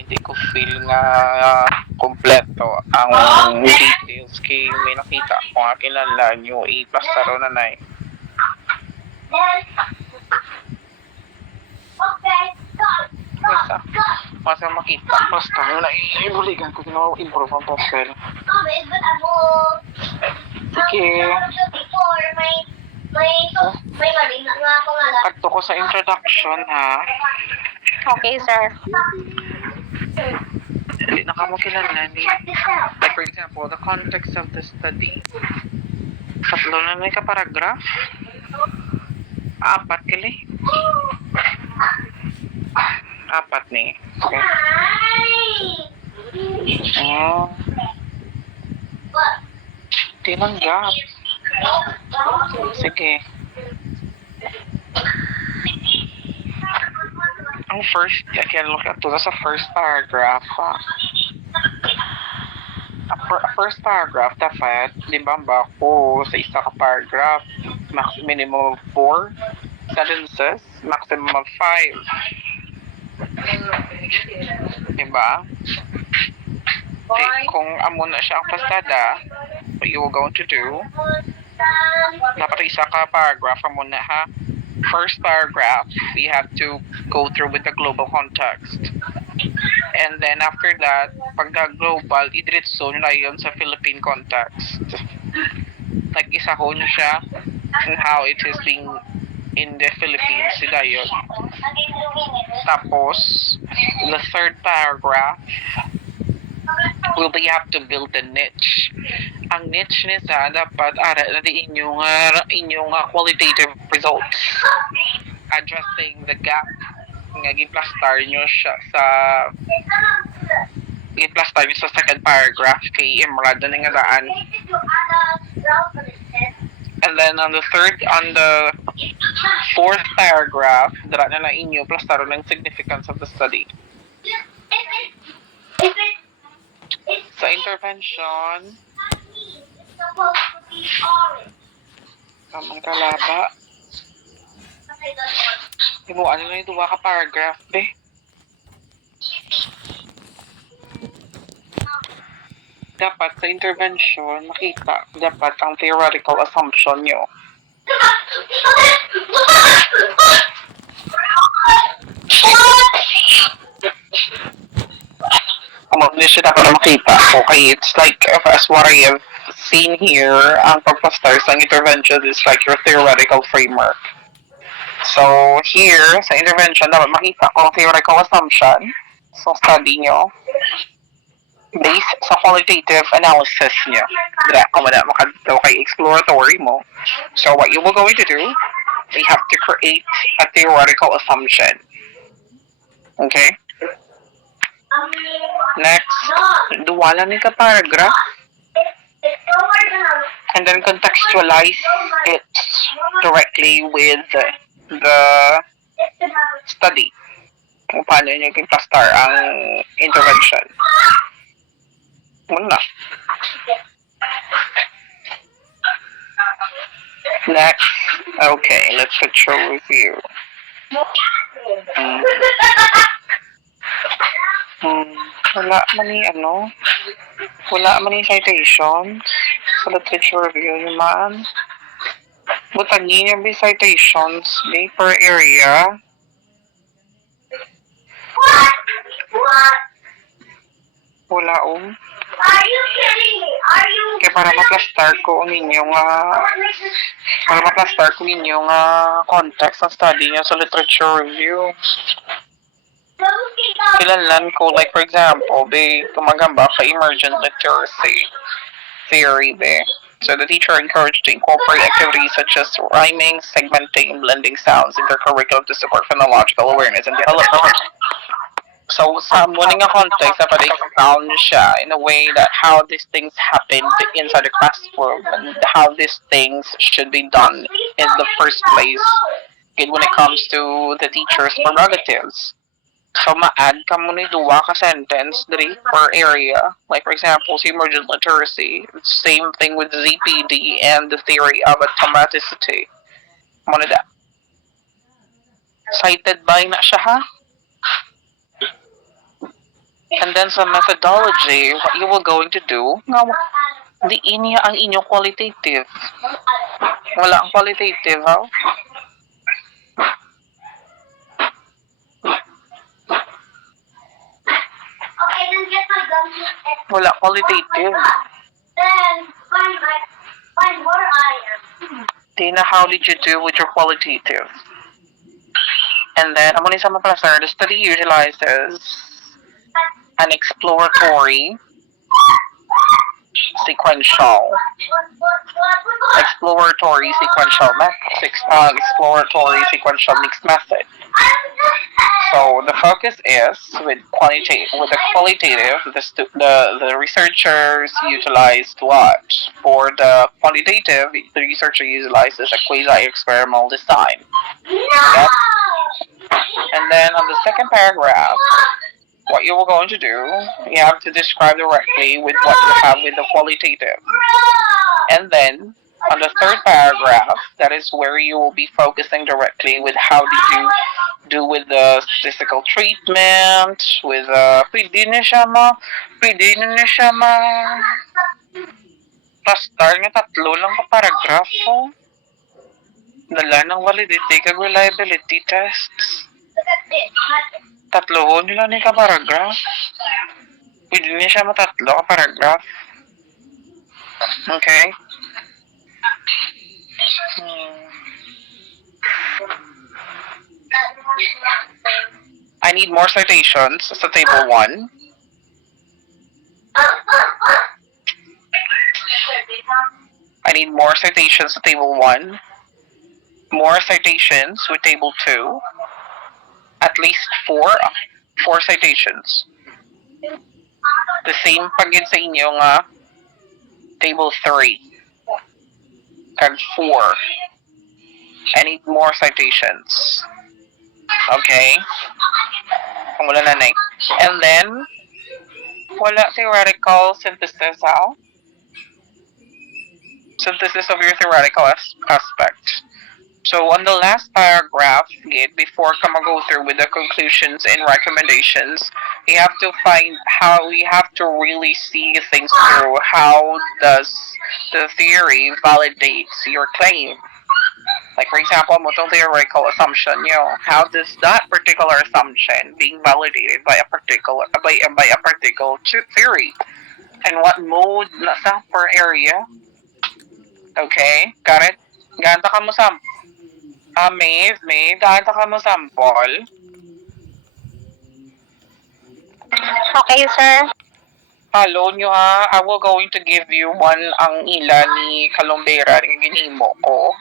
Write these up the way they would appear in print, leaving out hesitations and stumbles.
hindi ko feel nga kompleto ang details kay may nakita ko nga kinala nyo plus taro na na Masa makita plus taro na ibuligan ko ginawa improve ang pastel. Sige. Kadto ko sa introduction ha. Okay, sir. Hindi na kamo kilala ni. Like for example, the context of the study. Tatlo na may kaparagraph. Apat kili. Apat ni. Okay. Oh. Tinanggap. Sige. Ang first, I can look at to sa first paragraph. First paragraph, dapat, limamba ko sa isa ka paragraph, minimum of 4 sentences, maximum of 5. Diba? Kung amo na siya ang pastada, what you will going to do, dapat isa ka paragraph amo na ha. First paragraph, we have to go through with the global context. And then after that, pag global, idiretso na yun sa Philippine context. Like isahon siya and how it is being in the Philippines, sila yun. Tapos, the third paragraph, we have to build a niche. Ang niche nisa dapat ara na di inyong qualitative results addressing the gap nga giplastar nyo siya sa second paragraph kay Emerald na nga daan. And then on the fourth paragraph, dara na inyo plastaro ng significance of the study. Sa intervention, tamang kalaba. Ano na yung duwa ka paragraph, be? Dapat sa intervention, makita dapat ang theoretical assumption nyo. Hindi siya dapat makita. Okay, it's like, as what I have seen here, ang pagpastart sa intervention is like your theoretical framework. So, here, sa intervention, dapat makita ko ang theoretical assumption. So, study nyo. Based sa qualitative analysis nyo. Dira, kung kay exploratory mo. So, what you will going to do, you have to create a theoretical assumption. Okay? Next, duwala ni ka paragraph. And then contextualize it directly with the study. Kung paano nyo ipastar ang intervention. Muna. Next. Okay, let's get your review. Wala man ni citations sa literature review naman. Butangin niya may citations may per area. Wala Are you kidding me? Kaya para maplastar ko ang inyong context ng study niyo sa literature review. Kilalan ko, like for example, tumagamba ka emergent literacy theory there. So the teacher encouraged to incorporate activities such as rhyming, segmenting, and blending sounds in their curriculum to support phonological awareness and development. So sa muning context, dapat i-found siya in a way that how these things happened inside the classroom and how these things should be done in the first place when it comes to the teacher's prerogatives. So ma-add ka muna duwa ka sentence diri per area. Like for example, sa emergent literacy, same thing with ZPD and the theory of automaticity. Muna da. Cited by na siya ha? And then sa methodology, what you will going to do, nga, di inya ang inyong qualitative. Wala ang qualitative, ha? Okay, then get my gum. Wala qualitative. Then find more iron. Tina, how did you do with your qualitative? And then, amo ni sa mga sir, the study utilizes an exploratory, sequential, exploratory sequential mixed method. So the focus is with the qualitative, the researchers utilized what? For the quantitative, the researcher utilizes a quasi-experimental design. Yep. And then on the second paragraph, what you are going to do, you have to describe directly with what you have with the qualitative. And then on the third paragraph, that is where you will be focusing directly with how did you do with the statistical treatment, with pwede na siya pastar nga tatlo lang ka paragrafo. Dala ng validity kag reliability tests. Tatlo nila ni ka paragraph. Pwede na siya matatlo ka paragraph. Okay? I need more citations sa table 1. I need more citations sa table 1. More citations with table 2. At least 4 citations. The same pagid sa inyo nga table 3. Kag 4. I need more citations. Okay? Kumula na na. And then, wala theoretical synthesis, ha? Synthesis of your theoretical aspect. So on the last paragraph, before go through with the conclusions and recommendations, you have to find how you have to really see things through. How does the theory validates your claim? Like for example, model theoretical assumption, how does that particular assumption being validated by a particular theory, and what mode nasa per area? Okay, got it? Ganta ka mo sample. May ganta ka mo sample. Okay, sir. Hello nyo ha, I will going to give you one ang ila ni Kalumbera ng ginimo ko.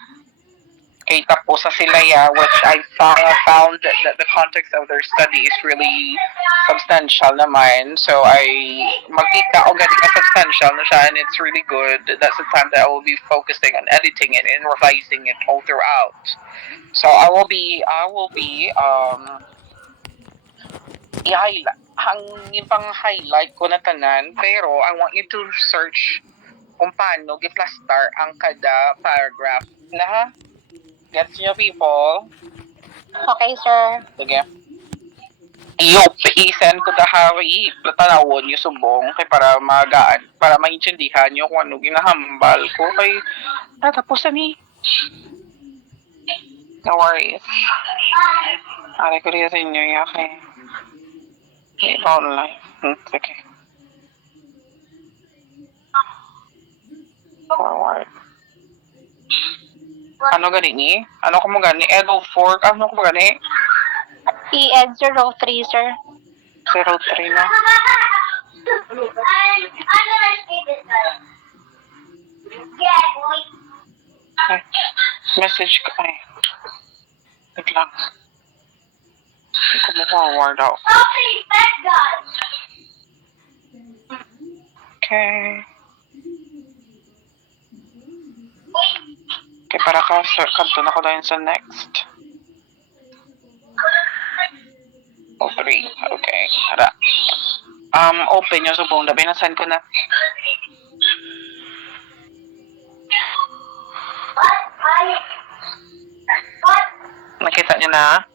Okay, tapos sa sila which I found that the context of their study is really substantial naman. So magkita ko galing na substantial na siya, and it's really good. That's the time that I will be focusing on editing it and revising it all throughout. So I will be yung pang highlight ko na tanan, pero I want you to search kung paano gi-plaster ang kada paragraph na ha. Gets nyo, people? Okay, sir. Sige. I-send ko dahawi, platanawon yung subong, kay para magaan, para maintindihan nyo kung ano ginahambal ko, kay natapos na ni. No worries. Aray ko rin sa inyo, okay. Iba online. Sige. Forward. Ano gani ni? Ano ko mo gani? Edo 4? Ano ko mo gani? ED 03, sir. 03 na. I'm gonna see this one. Yeah, boy. Ay, message ko. Ay. Wait lang. Hindi ko mo-forward out. Okay, that guy. Okay. Okay, para kanto na ko dahil sa next. 03. Okay. Hara. Open yung subong. Dabi na send ko na. Nakita niyo na?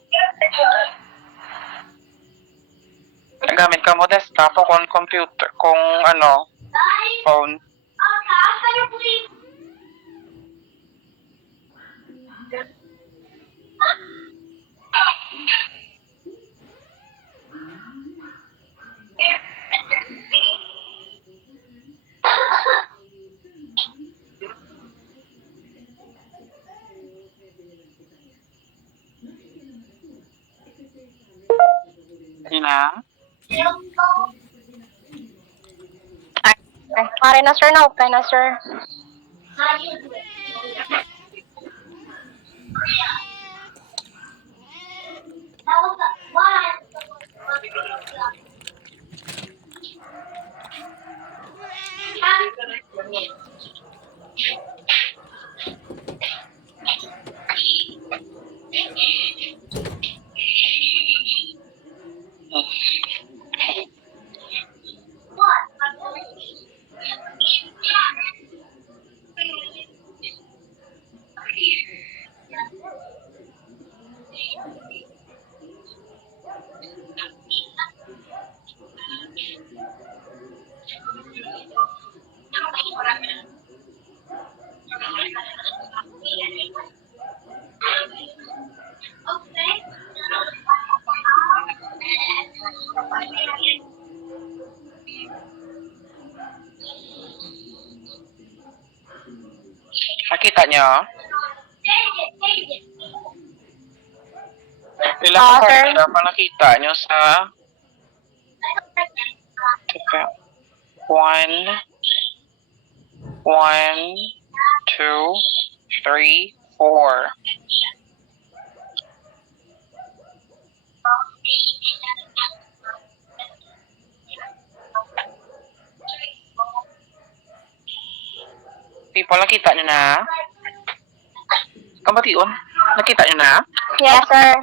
Gamit ka mo desktop o kung computer, kung ano, Guys, phone. can you please? Yun na. Okay. Pare na sir na, okay na sir. That was one. Nakita niyo? Ilang Ah, sir. paragraph ang nakita niyo sa... Teka. 1, 2, 3, 4. People, nakita niyo na? Kamatiun? Nakita niyo na? Yes sir.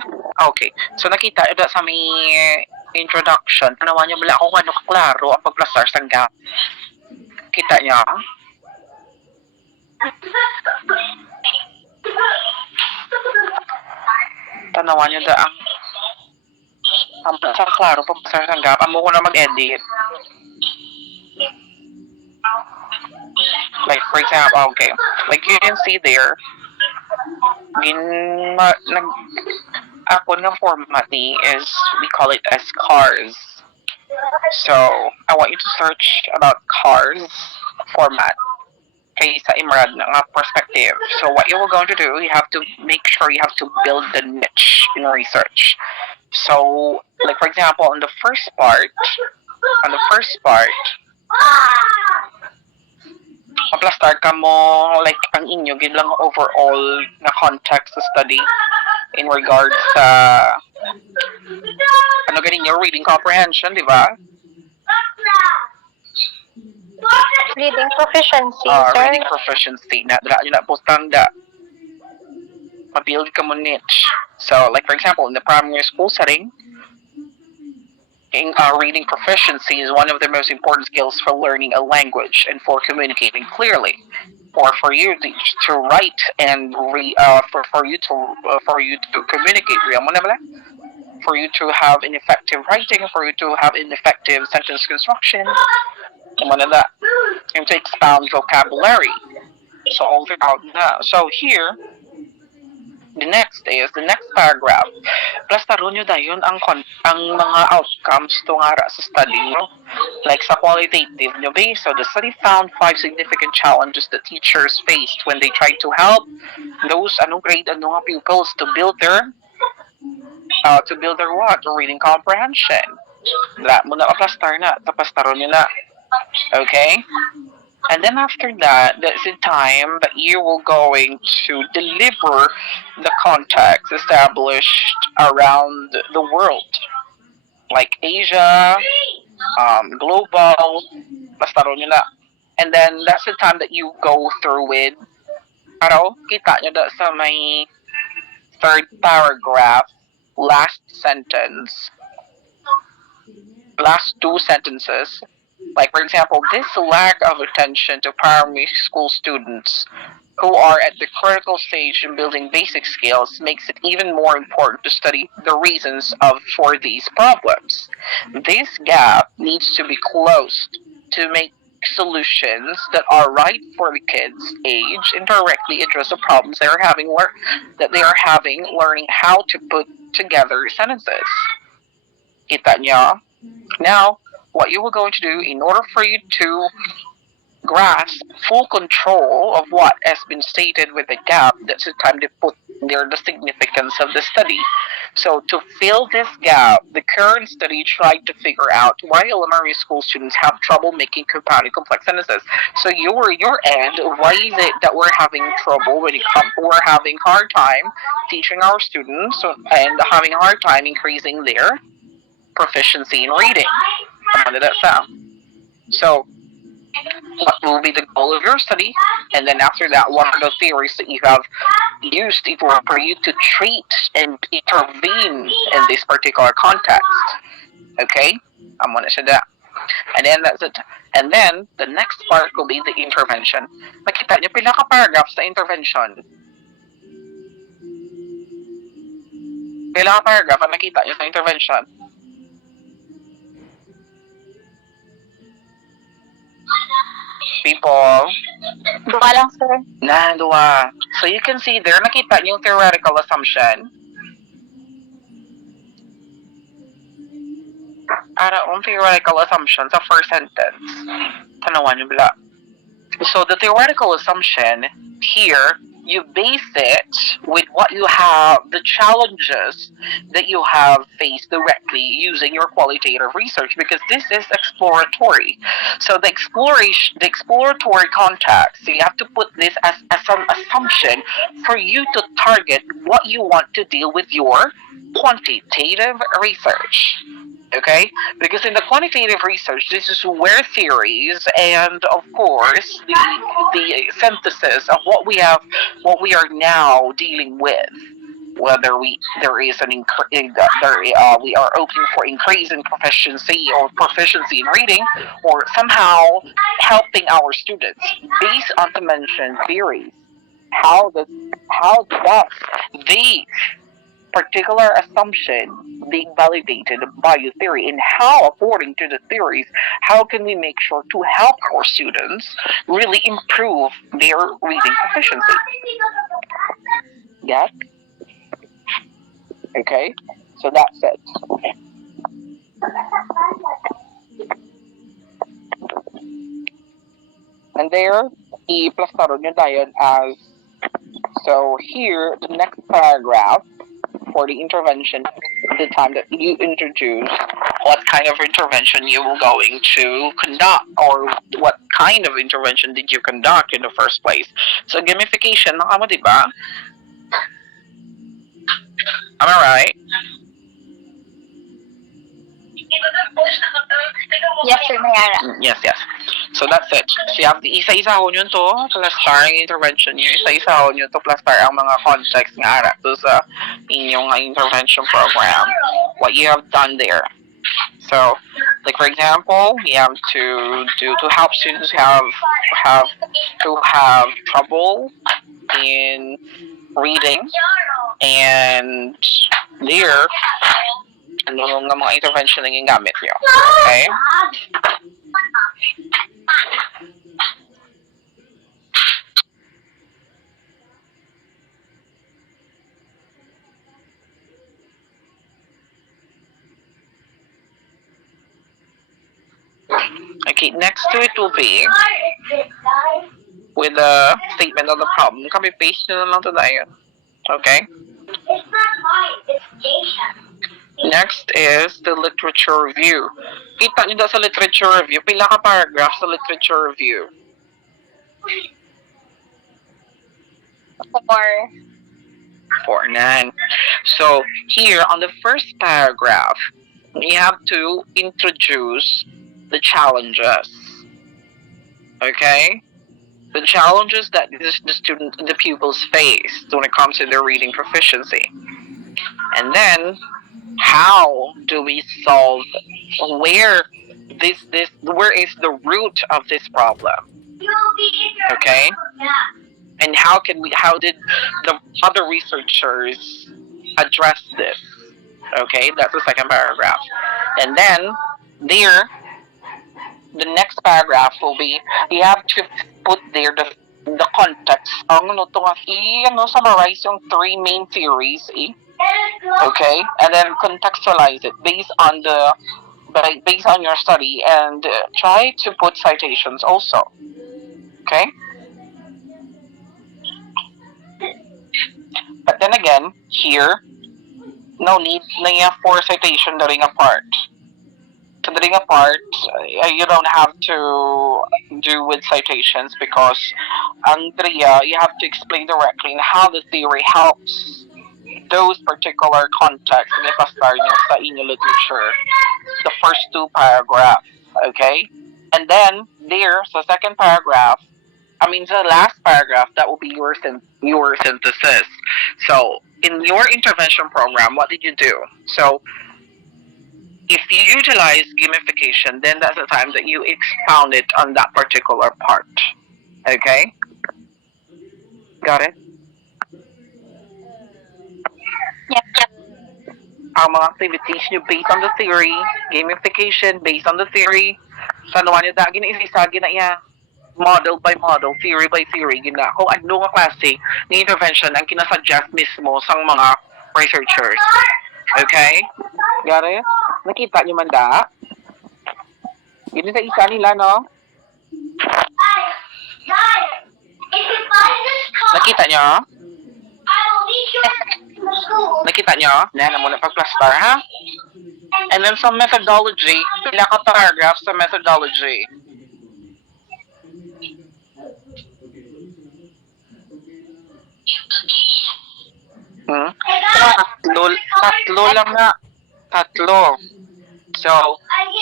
Okay. So, nakita niyo sa may introduction. Tanawan niyo mula kung ano kaklaro ang pagplastar sa gap. Kita niyo? Tanawan niyo da ang sa klaro pagplastar sa gap. Amo ko na mag-edit. Like, for example, okay. Like, you can see there, ako ng format is, we call it as cars. So, I want you to search about cars format. Okay, sa Imrad nga perspective. So, what you are going to do, you have to make sure you have to build the niche in research. So, like for example, on the first part, maplastar ka mo, like, ang inyo, gid lang overall na context to study in regards sa, ano ganin your reading comprehension, di ba? Reading proficiency sir. Reading proficiency. Na yun na postang da. Ma-build ka mo niche. So, like for example, in the primary school setting, reading proficiency is one of the most important skills for learning a language and for communicating clearly, or for you to write and for you to communicate. For you to have an effective writing, for you to have an effective sentence construction, and to expound vocabulary. So all throughout that. So here, the next paragraph. Plus taro nyo dayon ang mga outcomes to nga sa study nyo. Like sa qualitative nyo base. So the study found 5 significant challenges that teachers faced when they tried to help those grade pupils to build their what? Reading comprehension. That mo na aplastar na. Tapos taro nyo na. Okay? And then after that, that's the time that you will going to deliver the context established around the world. Like Asia, global, basta ron nila. And then that's the time that you go through with, kita nyo da sa may third paragraph, last two sentences. Like, for example, this lack of attention to primary school students who are at the critical stage in building basic skills makes it even more important to study the reasons for these problems. This gap needs to be closed to make solutions that are right for the kids' age and directly address the problems that they are having learning how to put together sentences. Kita niya? Now, what you are going to do in order for you to grasp full control of what has been stated with the gap, that's the time to put there the significance of the study. So to fill this gap, the current study tried to figure out why elementary school students have trouble making compounding complex sentences. So your end, why is it that we're having trouble we're having hard time teaching our students and having a hard time increasing their proficiency in reading? Ano that sound? So what will be the goal of your study, and then after that, what are the theories that you have used for you to treat and intervene in this particular context? Okay, I'm gonna say that. And then that's it. And then the next part will be the intervention. Makita niyo pila ka paragraphs na intervention. Pila ka paragraph ang nakita niyo sa intervention? People. Dua lang, sir. Dua. So you can see there, nakita niyo yung theoretical assumption. Ara yung theoretical assumption sa first sentence. Tanawan niyo bila. So the theoretical assumption here, you base it with what you have, the challenges that you have faced directly using your qualitative research, because this is exploratory. So the exploratory context, so you have to put this as an assumption for you to target what you want to deal with your quantitative research. Okay, because in the quantitative research, this is where theories and, of course, the synthesis of what we are now dealing with, whether we are open for increase in proficiency or proficiency in reading, or somehow helping our students based on the mentioned theories. How does the particular assumption being validated by your theory, and how, according to the theories, how can we make sure to help our students really improve their reading proficiency? Yes? Okay, so that's it. And there, i-plastaro nyo tayo as, so here, the next paragraph, for the intervention, the time that you introduce what kind of intervention you were going to conduct, or what kind of intervention did you conduct in the first place. So gamification, nakama diba? Am I right? Yes, sir, Mayara. Yes. So that's it. So you have the isa-isahon yun to, plastar ang intervention nyo. Isa-isahon yun to, plastar ang mga context nga ara to sa inyong intervention program. What you have done there. So, like for example, you have to help students have trouble in reading, and there, ano nga mga intervention na gingamit nyo. Okay? Okay, next to it will be with the statement of the problem. Copy-paste nyo na lang to tayo. Okay? It's not mine, it's Jason. Next is the literature review. Kita nyo daw sa literature review, pila ka paragraph sa literature review? 4. So here on the first paragraph, we have to introduce the challenges. Okay? The challenges that the pupils face when it comes to their reading proficiency. And then, how do we solve, where is the root of this problem? Okay? And how did the other researchers address this? Okay, that's the second paragraph. And then there, the next paragraph will be, you have to put there the context. Ang ano to, summarize yung three main theories, okay, and then contextualize it based on your study, and try to put citations also. Okay. But then again, here, no need na for citation during a part. So during a part, you don't have to do with citations because, Andrea, you have to explain directly how the theory helps those particular contexts and ipastar nyo sa inyo literature, the first two paragraphs, okay? And then, there, sa second paragraph, the last paragraph, that will be your synthesis. So, in your intervention program, what did you do? So, if you utilize gamification, then that's the time that you expound it on that particular part. Okay? Got it? Yep. Ang mga activities nyo based on the theory, gamification based on the theory, sa naman nyo dagin isa gina iya, model by model, theory by theory, gina kung ano nga klase ni intervention ang kinasuggest mismo sa mga researchers. Okay? Got it? Nakita nyo man da? Yun sa isa nila, no? Guys, if you find this car, Nakita nyo? I will meet you at the school. Nakita nyo? Yan, muna pag-plaster, ha? And then some methodology, pila ka paragraph sa methodology. Tatlo lang nga. Tatlo. So,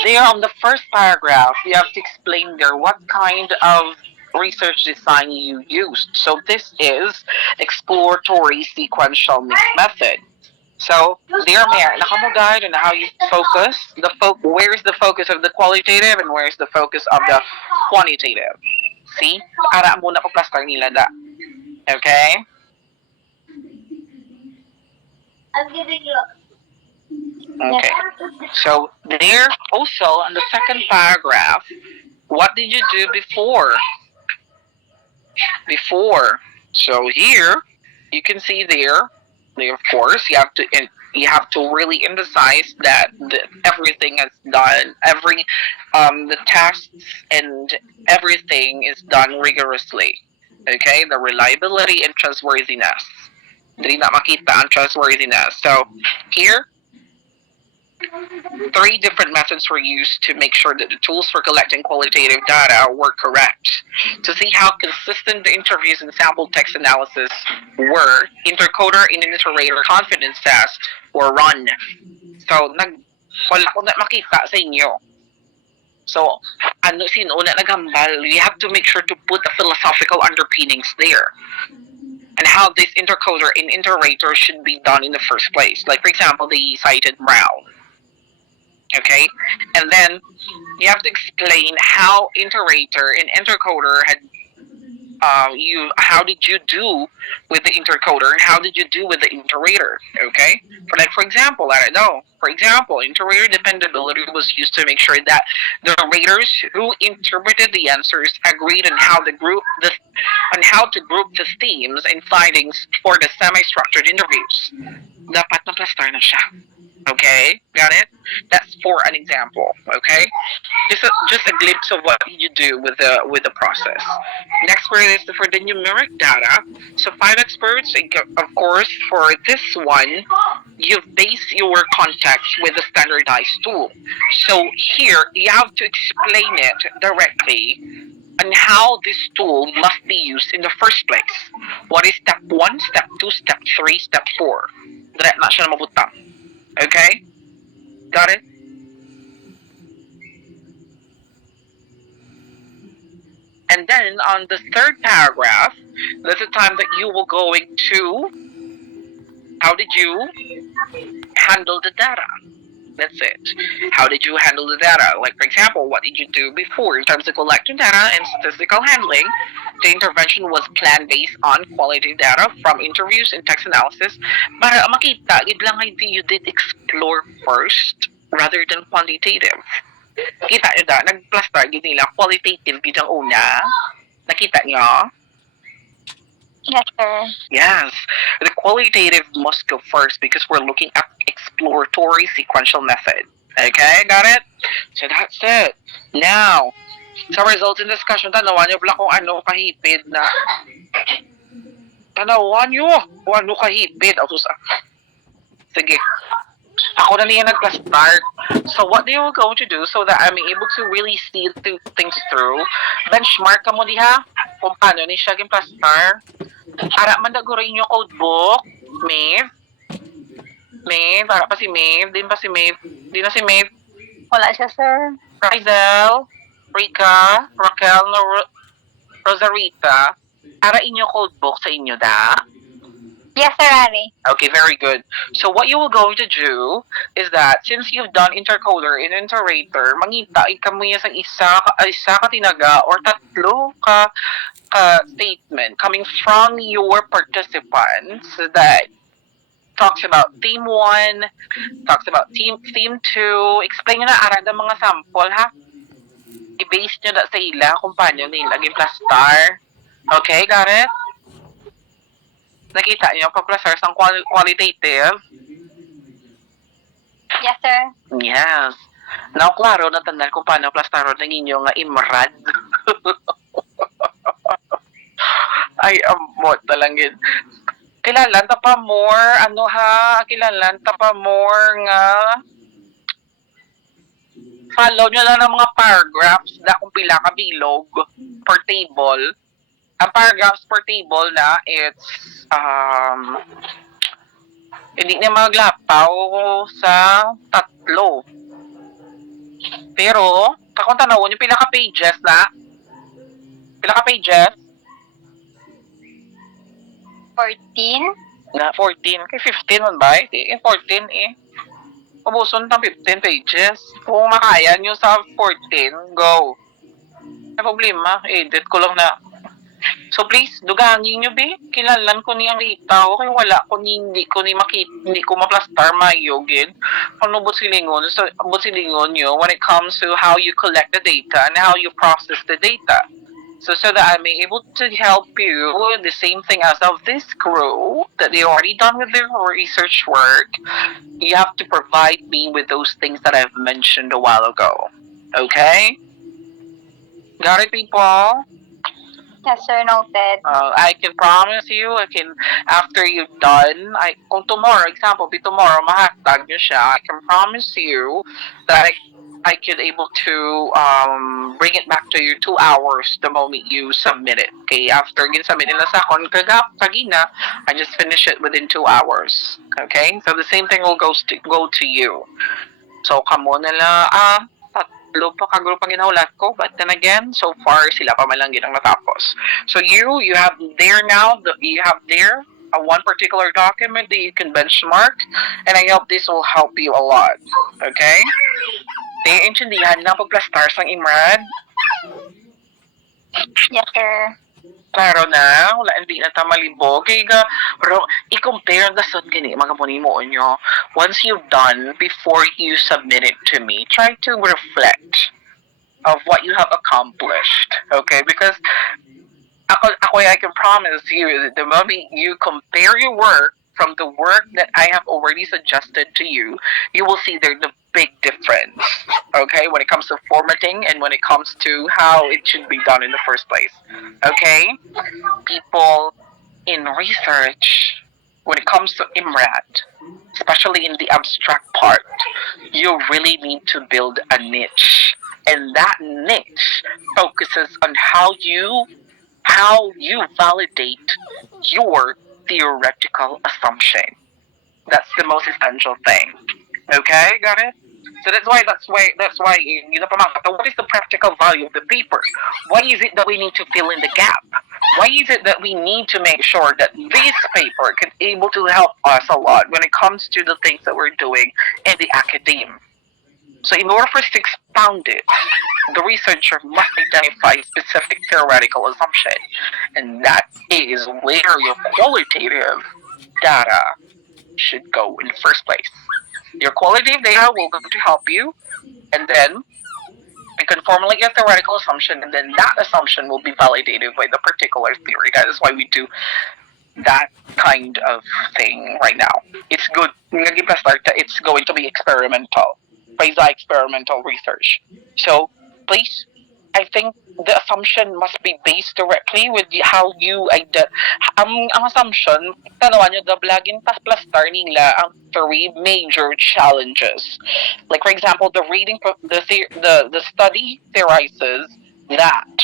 there on the first paragraph, you have to explain there what kind of research design you used. So, this is exploratory sequential mixed method. So, there, Mayor, nakamugay on how you focus. Where is the focus of the qualitative and where is the focus of the quantitative? See? Ara muna po plaster nila da. Okay? I'm giving you Okay. So, there also, on the second paragraph, what did you do before? So, here, you can see there, of course, you have to really emphasize that everything is done, the tasks and everything is done rigorously. Okay, the reliability and trustworthiness. Dili na makita ang trustworthiness. So here, 3 different methods were used to make sure that the tools for collecting qualitative data were correct. To see how consistent the interviews and sample text analysis were, intercoder and iterator confidence tests were run. So, wala ko na makita sa inyo. So, sino na naghambal? You have to make sure to put the philosophical underpinnings there. And how this intercoder and iterator should be done in the first place. Like, for example, they cited Brown. Okay? And then, you have to explain how iterator and intercoder had how did you do with the intercoder and how did you do with the iterator? Okay? For example, I don't know. For example, iterator dependability was used to make sure that the raters who interpreted the answers agreed on how to group the themes and findings for the semi-structured interviews. Dapat na plaster na siya. Okay, got it? That's for an example. Okay, just a glimpse of what you do with the process. Next part is for the numeric data. So 5 experts, of course, for this one, you base your context with a standardized tool. So here you have to explain it directly on how this tool must be used in the first place. What is step 1, step 2, step 3, step 4? Dire na siya na mabutang. Okay? Got it? And then on the third paragraph, that's the time that you will going to, how did you handle the data? That's it. How did you handle the data? Like, for example, what did you do before in terms of collecting data and statistical handling? The intervention was planned based on quality data from interviews and text analysis para makita, gid lang hindi you did explore first rather than quantitative. Kita nyo da, nag-plus gid nila qualitative gid ang una. Nakita nyo? Yes, sir. Yes, the qualitative must go first because we're looking at exploratory sequential method. Okay, got it? So that's it. Now, sa results in discussion, tanawan nyo pala kung ano kahipid na. Tanawan nyo kung ano kahipid. Sige. Ako na niya nag-start. So what do you going to do so that I'm able to really see things through? Benchmark ka mo diha kung paano ni siya gim-plastar. Ara man daguro inyo code book, Maeve. Maeve, para pa si Maeve. Din pa si Maeve. Di na si Maeve. Wala siya, sir. Rizel, Rika, Raquel, Rosarita. Ara inyo code book sa inyo da. Yes, sir, Ari. Okay, very good. So what you will going to do is that since you've done intercoder and interator, mangita mo sa isa ka tinaga or tatlo ka statement coming from your participants that talks about theme 1, talks about theme 2. Explain nyo na ara ng mga sample, ha? I-base nyo na sa ila kung paano nila gim-plastar. Okay, got it? Nakita niyo pag-plastar ng qualitative? Yes, sir. Yes. Now, klaro, natandaan kung paano plastaron ng inyo nga imrad. Ay, amot talangin. Kilalan ta pa more, kilalan ta pa more nga follow nyo lang ng mga paragraphs na kung pila ka bilog per table. Ang paragraphs per table na it's hindi na maglapaw sa 3. Pero kung tanawon yung pila ka pages na 14. na 14 kay 15 man ba? 14 Ubuson ng 15 pages. Kung makaya nyo sa 14, go. May problema, edit ko lang na. So please, dugangin nyo be. Kilalan ko niyang Rita. Okay, wala ko hindi ko maplastar mayogin. Ano busilingon? So, busilingon nyo when it comes to how you collect the data and how you process the data. So that I'm able to help you with the same thing as of this crew that they already done with their research work. You have to provide me with those things that I've mentioned a while ago. Okay? Got it, people? Yes, sir, noted. I can promise you, after you've done, kung tomorrow, example, tomorrow, ma-hashtag nyo siya, I can promise you that I could able to bring it back to you 2 hours the moment you submit it. Okay, after submit nila sa akon kagina, I just finish it within 2 hours. Okay, so the same thing will go to you. So kamo nila tatlo pa ka grupo ang ginahulat ko, but then again, so far sila pa man lang ginang natapos. So you have there now, you have there one particular document that you can benchmark, and I hope this will help you a lot. Okay? Naiintindihan na pag-plastars ng IMRAD? Yes, sir. Klaro na, wala hindi na tamalibog. Kaya pero i-compare the sun gani, mga punimo nyo. Once you've done, before you submit it to me, try to reflect of what you have accomplished. Okay? Because I can promise you that the moment you compare your work from the work that I have already suggested to you, you will see there's a big difference, okay, when it comes to formatting and when it comes to how it should be done in the first place, okay? People in research, when it comes to IMRAD, especially in the abstract part, you really need to build a niche. And that niche focuses on how you validate your theoretical assumption. That's the most essential thing. Okay, got it? So that's why you know, what is the practical value of the paper? What is it that we need to fill in the gap? Why is it that we need to make sure that this paper can able to help us a lot when it comes to the things that we're doing in the academe? So in order for us to expound it, the researcher must identify specific theoretical assumption. And that is where your qualitative data should go in the first place. Your qualitative data will go to help you, and then you can formulate a theoretical assumption, and then that assumption will be validated by the particular theory. That is why we do that kind of thing right now. It's good. It's going to be experimental, quasi-experimental research. So please, I think the assumption must be based directly with how you ang assumption, tanawan nyo, dablagin tas plus star nila ang 3 major challenges. Like for example, the study theorizes that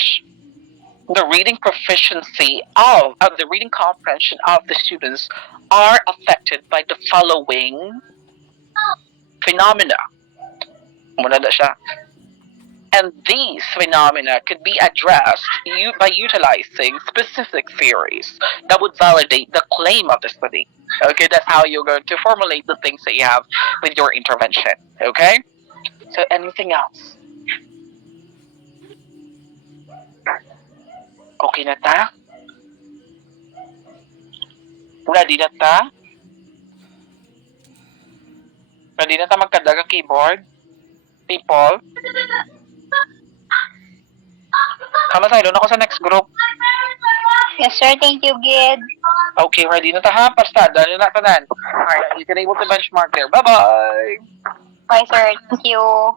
the reading proficiency of the reading comprehension of the students are affected by the following phenomena. Muna na siya. And these phenomena could be addressed by utilizing specific theories that would validate the claim of the study. Okay, that's how you're going to formulate the things that you have with your intervention. Okay? So anything else? Okay na ta? Ready na ta? Ready na ta magkadaga keyboard? People? Kama tayo, doon ako sa next group. Yes, sir. Thank you, Gid. Okay, ready na ta ha? Pastada nyo na tanan. Alright, you can able to benchmark there. Bye-bye! Bye, sir. Thank you.